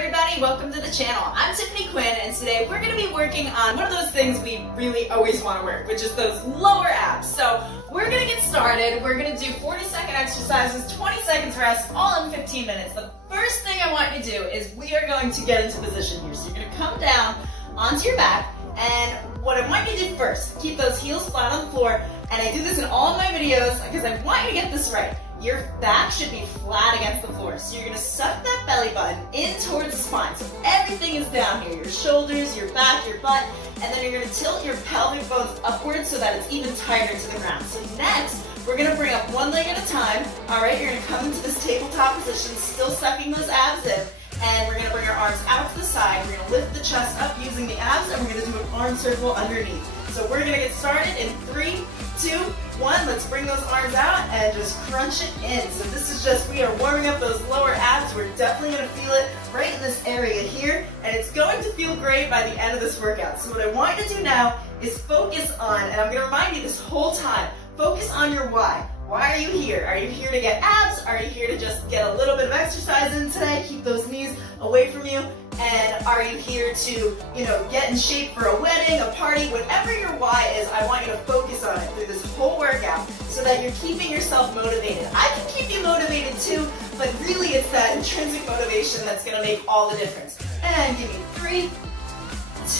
everybody, welcome to the channel. I'm Tiffany Quinn, and today we're going to be working on one of those things we really always want to work, which is those lower abs. So we're going to get started. We're going to do 40-second exercises, 20 seconds rest, all in 15 minutes. The first thing I want you to do is we are going to get into position here. So you're going to come down onto your back, and what I want you to do first, keep those heels flat on the floor, and I do this in all of my videos because I want you to get this right. Your back should be flat against the floor. So you're going to suck that belly button in towards the spine. So everything is down here. Your shoulders, your back, your butt. And then you're going to tilt your pelvic bones upwards so that it's even tighter to the ground. So next, we're going to bring up one leg at a time. All right, you're going to come into this tabletop position, still sucking those abs in. And we're going to bring our arms out to the side. We're going to lift the chest up using the abs, and we're going to do an arm circle underneath. So we're going to get started in 3, 2, 1. Let's bring those arms out and just crunch it in. So this is just, we are warming up those lower abs. We're definitely going to feel it right in this area here, and it's going to feel great by the end of this workout. So what I want you to do now is focus on, and I'm going to remind you this whole time, focus on your why. Why are you here? Are you here to get abs? Are you here to just get a little bit of exercise in today? Keep those knees away from you. And are you here to, get in shape for a wedding, a party? Whatever your why is, I want you to focus on it through this whole workout so that you're keeping yourself motivated. I can keep you motivated too, but really it's that intrinsic motivation that's going to make all the difference. And give me 3,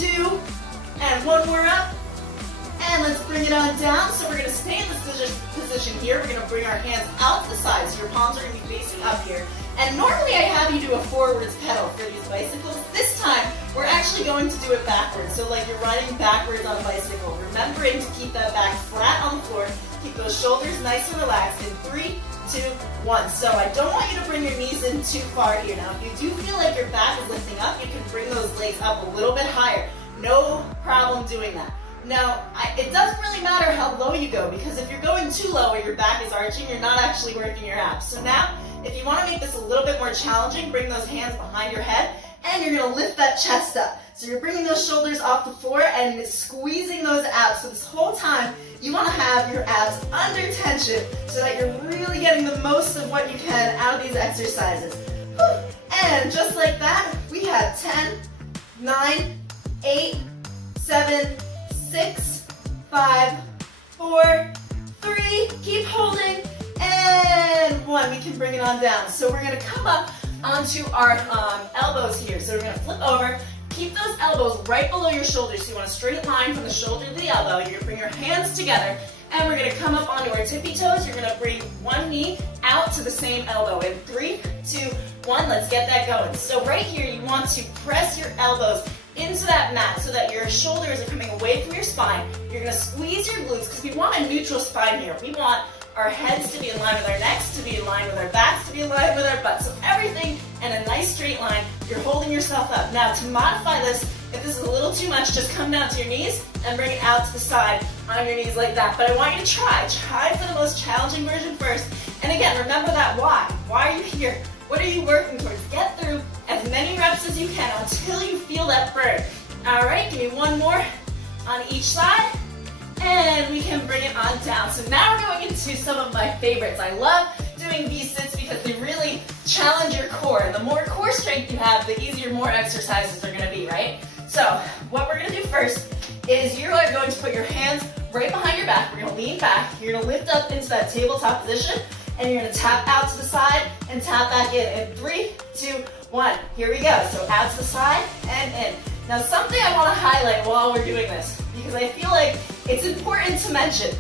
2, and one more up. And let's bring it on down. So we're going to stay in this position here. We're going to bring our hands out to the side. So your palms are going to be facing up here. And normally I have you do a forwards pedal for these bicycles. This time, we're actually going to do it backwards. So like you're riding backwards on a bicycle. Remembering to keep that back flat on the floor. Keep those shoulders nice and relaxed in 3, 2, 1. So I don't want you to bring your knees in too far here. Now, if you do feel like your back is lifting up, you can bring those legs up a little bit higher. No problem doing that. Now, it doesn't really matter how low you go, because if you're going too low or your back is arching, you're not actually working your abs. So now, if you want to make this a little bit more challenging, bring those hands behind your head, and you're going to lift that chest up. So you're bringing those shoulders off the floor and squeezing those abs. So this whole time, you want to have your abs under tension so that you're really getting the most of what you can out of these exercises. Whew. And just like that, we have 10, 9, 8, 7, 6, 5, 4, 3, keep holding, and 1. We can bring it on down. So we're going to come up onto our elbows here. So we're going to flip over, keep those elbows right below your shoulders. So you want a straight line from the shoulder to the elbow. You're going to bring your hands together, and we're going to come up onto our tippy toes. You're going to bring one knee out to the same elbow. In 3, 2, 1, let's get that going. So right here, you want to press your elbows into that mat so that your shoulders are coming away from your spine. You're going to squeeze your glutes because we want a neutral spine here. We want our heads to be in line with our necks, to be in line with our backs, to be in line with our butts. So everything in a nice straight line. You're holding yourself up. Now to modify this, if this is a little too much, just come down to your knees and bring it out to the side on your knees like that. But I want you to try. Try for the most challenging version first. And again, remember that why. Why are you here? What are you working towards? Get through as many reps as you can until you feel that burn. All right, give me one more on each side, and we can bring it on down. So now we're going into some of my favorites. I love doing these sits because they really challenge your core. And the more core strength you have, the easier more exercises are going to be, right? So what we're going to do first is you are going to put your hands right behind your back. We're going to lean back. You're going to lift up into that tabletop position, and you're going to tap out to the side and tap back in 3, 2, 1. Here we go. So out to the side and in. Now something I want to highlight while we're doing this, because I feel like it's important to mention,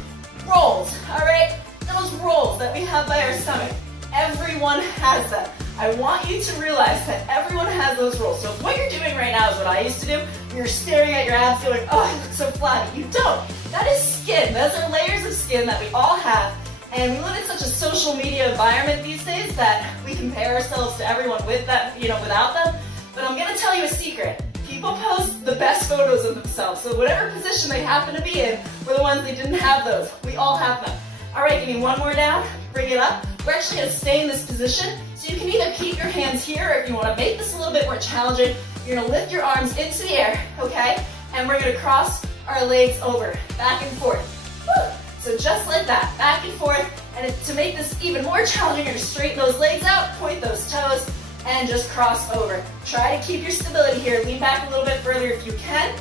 rolls, all right? Those rolls that we have by our stomach, everyone has them. I want you to realize that everyone has those rolls. So if what you're doing right now is what I used to do, you're staring at your abs going, oh, I look so flabby. You don't. That is skin. Those are layers of skin that we all have. And we live in such a social media environment these days that we compare ourselves to everyone with that, without them. But I'm going to tell you a secret. People post the best photos of themselves. So whatever position they happen to be in were the ones they didn't have those. We all have them. All right, give me one more down. Bring it up. We're actually going to stay in this position. So you can either keep your hands here, or if you want to make this a little bit more challenging, you're going to lift your arms into the air, okay? And we're going to cross our legs over, back and forth. Woo! So just like that, back and forth. And to make this even more challenging, you're going to straighten those legs out, point those toes, and just cross over. Try to keep your stability here. Lean back a little bit further if you can.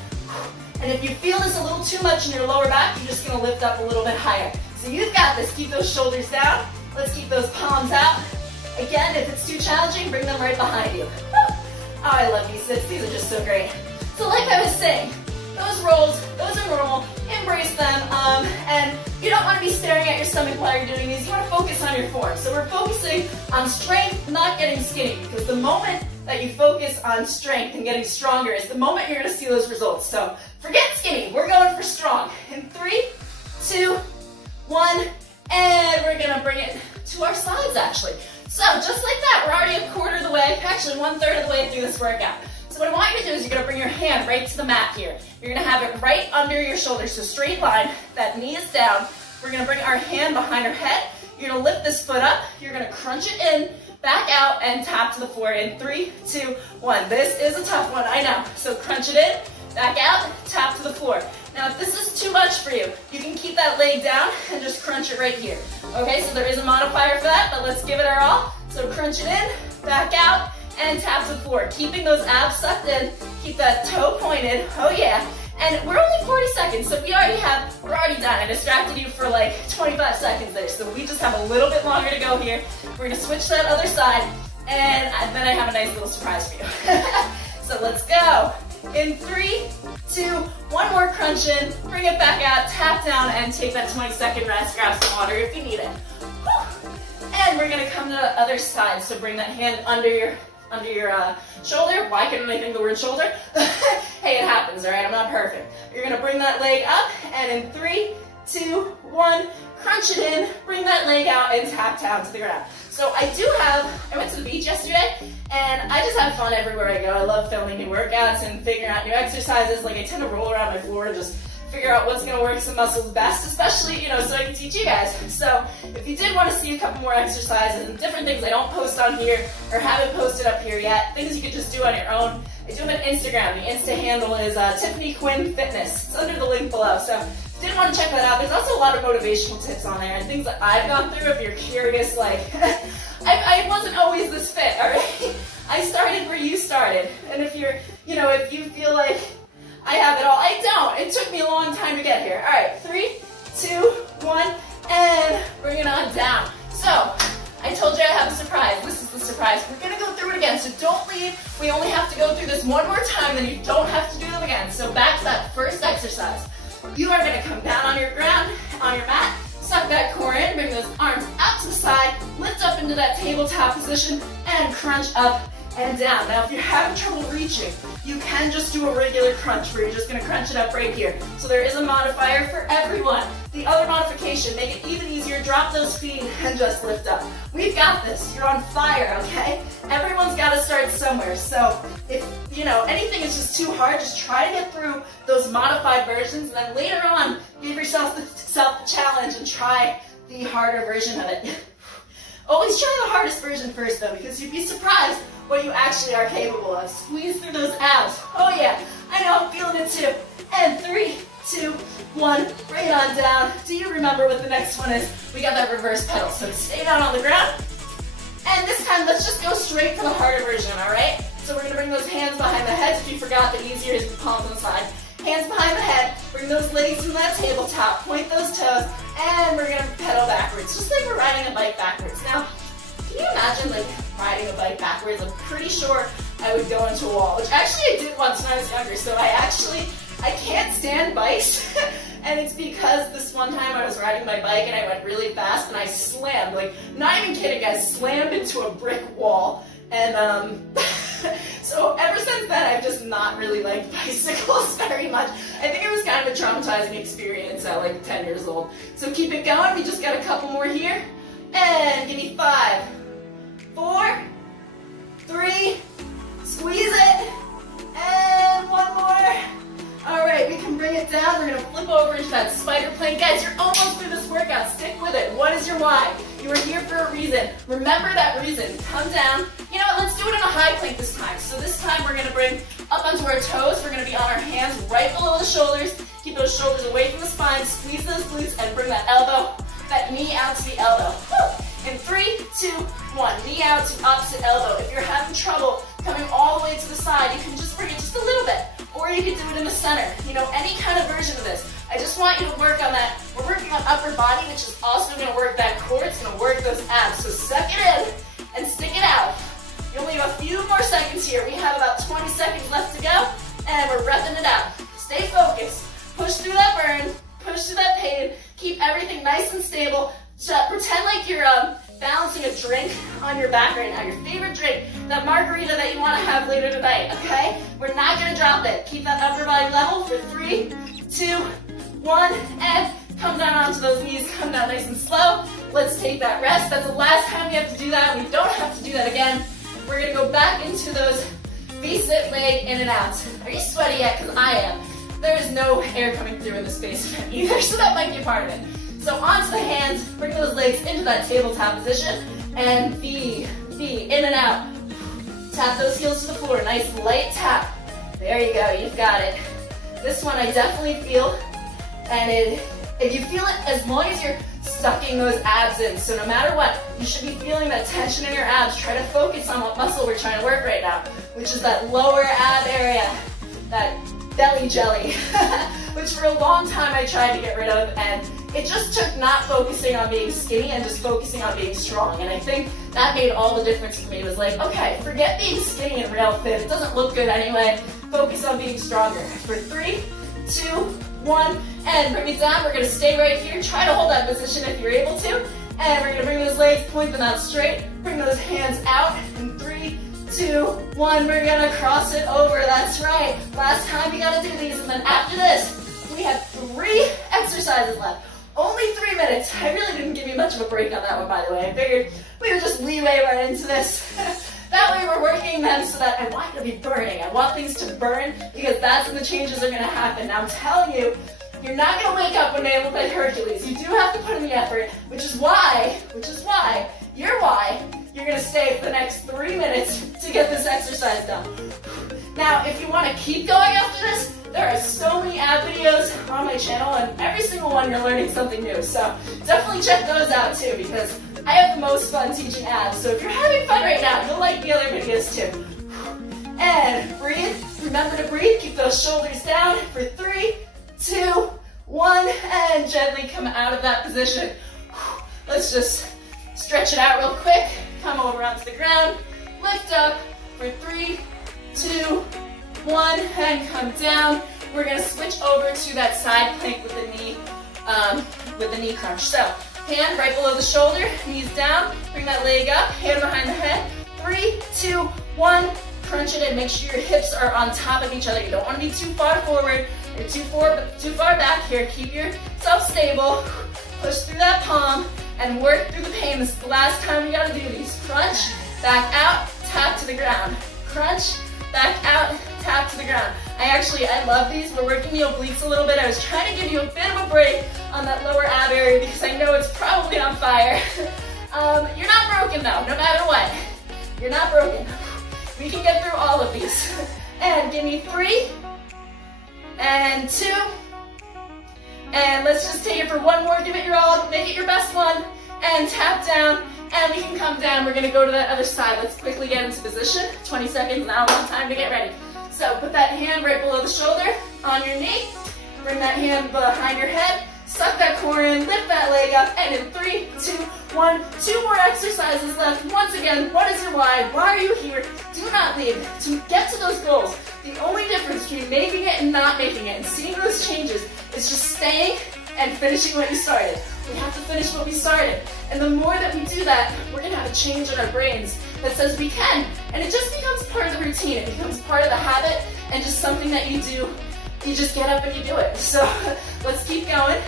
And if you feel this a little too much in your lower back, you're just gonna lift up a little bit higher. So you've got this. Keep those shoulders down. Let's keep those palms out. Again, if it's too challenging, bring them right behind you. Oh, I love these sits. These are just so great. So like I was saying, those rolls, those are normal. Embrace them. And you don't want to be staring at your stomach while you're doing these. You want to focus on your form. So we're focusing on strength, not getting skinny. Because the moment that you focus on strength and getting stronger is the moment you're going to see those results. So forget skinny. We're going for strong. In 3, 2, 1, and we're going to bring it to our sides actually. So just like that, we're already a quarter of the way, actually 1/3 of the way through this workout. So what I want you to do is you're going to bring your hand right to the mat here. You're going to have it right under your shoulders, so straight line, that knee is down. We're going to bring our hand behind our head. You're going to lift this foot up. You're going to crunch it in, back out, and tap to the floor in 3, 2, 1. This is a tough one, I know. So crunch it in, back out, tap to the floor. Now if this is too much for you, you can keep that leg down and just crunch it right here. Okay, so there is a modifier for that, but let's give it our all. So crunch it in, back out, and tap to the floor. Keeping those abs sucked in, keep that toe pointed, oh yeah. And we're only 40 seconds, so we're already done. I distracted you for like 25 seconds there, so we just have a little bit longer to go here. We're gonna switch to that other side, and then I have a nice little surprise for you. So let's go. In 3, 2, 1 more crunch in, bring it back out, tap down, and take that 20-second rest, grab some water if you need it. Whew. And we're gonna come to the other side, so bring that hand under your shoulder. Why couldn't I think the word shoulder? Hey, it happens, all right? I'm not perfect. You're gonna bring that leg up, and in 3, 2, 1, crunch it in, bring that leg out, and tap down to the ground. So I went to the beach yesterday, and I just have fun everywhere I go. I love filming new workouts and figuring out new exercises. Like I tend to roll around my floor and just figure out what's gonna work some muscles best, especially, so I can teach you guys. So if you did want to see a couple more exercises and different things I don't post on here or haven't posted up here yet, things you could just do on your own, I do them on Instagram. The Insta handle is Tiffany Quinn Fitness. It's under the link below. So if you did want to check that out, there's also a lot of motivational tips on there and things that I've gone through if you're curious, like, I wasn't always this fit, all right? I started where you started. And if you're, if you feel like I have it all, I don't. It took me a long time to get here. All right, 3, 2, 1, and bring it on down. So I told you I have a surprise. This is the surprise. We're gonna go through it again, so don't leave. We only have to go through this one more time, then you don't have to do them again. So back to that first exercise. You are gonna come down on your ground, on your mat, suck that core in, bring those arms out to the side, lift up into that tabletop position, and crunch up and down. Now if you're having trouble reaching, you can just do a regular crunch where you're just gonna crunch it up right here. So there is a modifier for everyone. The other modification, make it even easier, drop those feet and just lift up. We've got this, you're on fire, okay? Everyone's gotta start somewhere. So if, anything is just too hard, just try to get through those modified versions, and then later on, give yourself the challenge and try the harder version of it. Always try the hardest version first though, because you'd be surprised what you actually are capable of. Squeeze through those abs. Oh yeah, I know, I'm feeling it too. And 3, 2, 1, bring it on down. Do you remember what the next one is? We got that reverse pedal. So stay down on the ground. And this time, let's just go straight for the harder version, all right? So we're gonna bring those hands behind the head. If you forgot, the easier is with palms on the side. Hands behind the head, bring those legs from that tabletop, point those toes, and we're gonna pedal backwards, just like we're riding a bike backwards. Now, can you imagine riding a bike backwards? I'm pretty sure I would go into a wall, which actually I did once when I was younger, so I can't stand bikes, and it's because this one time I was riding my bike and I went really fast and I slammed, not even kidding, I slammed into a brick wall, and so ever since then I've just not really liked bicycles very much. I think it was kind of a traumatizing experience at 10 years old. So keep it going, we just got a couple more here, and give me 5, 4, 3, squeeze it, and 1 more. All right, we can bring it down. We're gonna flip over into that spider plank. Guys, you're almost through this workout. Stick with it. What is your why? You are here for a reason. Remember that reason. Come down. You know what, let's do it in a high plank this time. So this time we're gonna bring up onto our toes. We're gonna be on our hands right below the shoulders. Keep those shoulders away from the spine. Squeeze those glutes and bring that knee out to the elbow. Woo. In 3, 2, 1. Knee out to opposite elbow. If you're having trouble coming all the way to the side, you can just bring it just a little bit. Or you can do it in the center. You know, any kind of version of this. I just want you to work on that. We're working on upper body, which is also going to work that core. It's going to work those abs. So suck it in and stick it out. You only have a few more seconds here. We have about 20 seconds left to go, and we're repping it out. Stay focused. Push through that burn. Push through that pain. Keep everything nice and stable. Just pretend like you're balancing a drink on your back right now. Your favorite drink, that margarita that you want to have later tonight, okay? We're not going to drop it. Keep that upper body level for 3, 2, 1, and come down onto those knees. Come down nice and slow. Let's take that rest. That's the last time we have to do that. We don't have to do that again. We're going to go back into those V-sit leg in and out. Are you sweaty yet? Because I am. There is no air coming through in the space either, so that might be a part of it. So onto the hands, bring those legs into that tabletop position, and V, in and out. Tap those heels to the floor, nice light tap. There you go, you've got it. This one I definitely feel, and if you feel it, as long as you're sucking those abs in, so no matter what, you should be feeling that tension in your abs. Try to focus on what muscle we're trying to work right now, which is that lower ab area, that belly jelly, which for a long time I tried to get rid of, and it just took not focusing on being skinny and just focusing on being strong. And I think that made all the difference for me. It was like, okay, forget being skinny and rail fit. It doesn't look good anyway. Focus on being stronger. For 3, 2, 1, and bring it down. We're going to stay right here. Try to hold that position if you're able to. And we're going to bring those legs, point them out straight. Bring those hands out. In 3, 2, 1, we're going to cross it over. That's right. Last time you got to do these. And then after this, we have 3 exercises left. Only 3 minutes. I really didn't give you much of a break on that one, by the way. I figured we would just leeway right into this. That way we're working them so that I want you to be burning. I want things to burn because that's when the changes are going to happen. Now I'm telling you, you're not going to wake up one day and look like Hercules. You do have to put in the effort, which is why you're going to stay for the next 3 minutes to get this exercise done. Now, if you want to keep going after this, there are so many ab videos on my channel, and every single one you're learning something new. So definitely check those out too, because I have the most fun teaching abs. So if you're having fun right now, you'll like the other videos too. And breathe. Remember to breathe. Keep those shoulders down for 3, 2, 1, and gently come out of that position. Let's just stretch it out real quick. Come over onto the ground. Lift up for 3, 2, 1, and come down. We're going to switch over to that side plank with the knee crunch. So, hand right below the shoulder, knees down, bring that leg up, hand behind the head. 3, 2, 1, crunch it in. Make sure your hips are on top of each other. You don't want to be too far forward or too far back here. Keep yourself stable. Push through that palm and work through the pain. This is the last time you got to do these. Crunch, back out, tap to the ground. Crunch, back out, tap to the ground. I love these. We're working the obliques a little bit. I was trying to give you a bit of a break on that lower ab area because I know it's probably on fire. You're not broken though, no matter what. You're not broken. We can get through all of these. And give me 3, and 2, and let's just take it for one more. Give it your all, make it your best one, and tap down. And we can come down. We're going to go to that other side. Let's quickly get into position. 20 seconds, now one time to get ready. So put that hand right below the shoulder on your knee. Bring that hand behind your head. Suck that core in, lift that leg up, and in 3, 2, 1, 2 more exercises left. Once again, what is your why? Why are you here? Do not leave. To get to those goals, the only difference between making it and not making it and seeing those changes is just staying and finishing what you started. We have to finish what we started. And the more that we do that, we're going to have a change in our brains that says we can. And it just becomes part of the routine. It becomes part of the habit and just something that you do. You just get up and you do it. So let's keep going.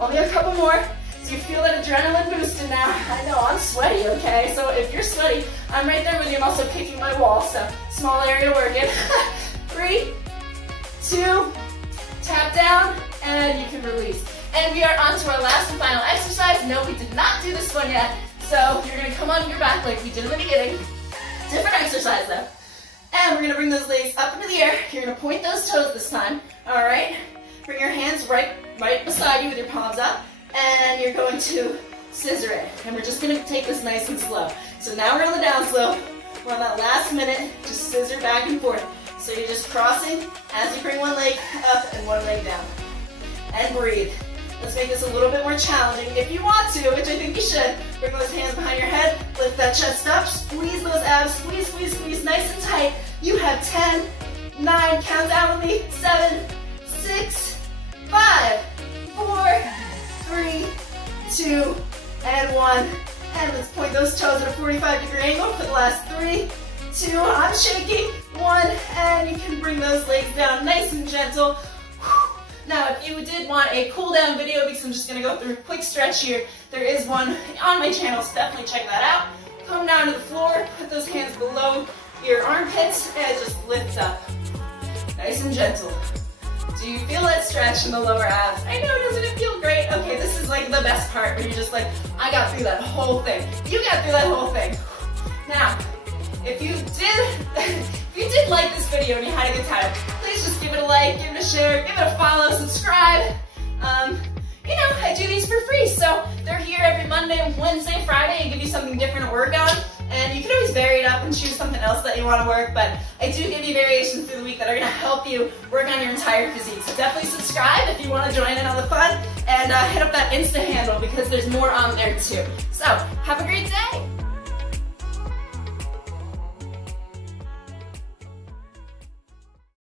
Only a couple more. Do you feel that adrenaline boosting now? I know, I'm sweaty, okay? So if you're sweaty, I'm right there with you. I'm also kicking my wall, so small area to work in. 3, 2, tap down, and you can release. And we are on to our last and final exercise. No, we did not do this one yet. So you're going to come on your back like we did in the beginning. Different exercise though. And we're going to bring those legs up into the air. You're going to point those toes this time. All right? Bring your hands right beside you with your palms up. And you're going to scissor it. And we're just gonna take this nice and slow. So now we're on the down slope. We're on that last minute, just scissor back and forth. So you're just crossing as you bring one leg up and one leg down. And breathe. Let's make this a little bit more challenging. If you want to, which I think you should, bring those hands behind your head, lift that chest up, squeeze those abs, squeeze, squeeze, squeeze, nice and tight. You have 10, 9, count down with me, 7, 6, 5, 4, 3, 2, and 1. And let's point those toes at a 45-degree angle for the last 3, 2, I'm shaking, 1, and you can bring those legs down nice and gentle. Now, if you did want a cool down video, because I'm just going to go through a quick stretch here, there is one on my channel, so definitely check that out. Come down to the floor, put those hands below your armpits, and just lift up. Nice and gentle. Do you feel that stretch in the lower abs? I know, doesn't it feel great? Okay, this is like the best part, where you're just like, I got through that whole thing. You got through that whole thing. Now, if you did like this video and you had a good time, please just give it a like, give it a share, give it a follow, subscribe. You know, I do these for free, so they're here every Monday, Wednesday, Friday, and give you something different to work on. And you can always vary it up and choose something else that you want to work, but I do give you variations through the week that are going to help you work on your entire physique. So definitely subscribe if you want to join in on the fun, and hit up that Insta handle because there's more on there too. So, have a great day!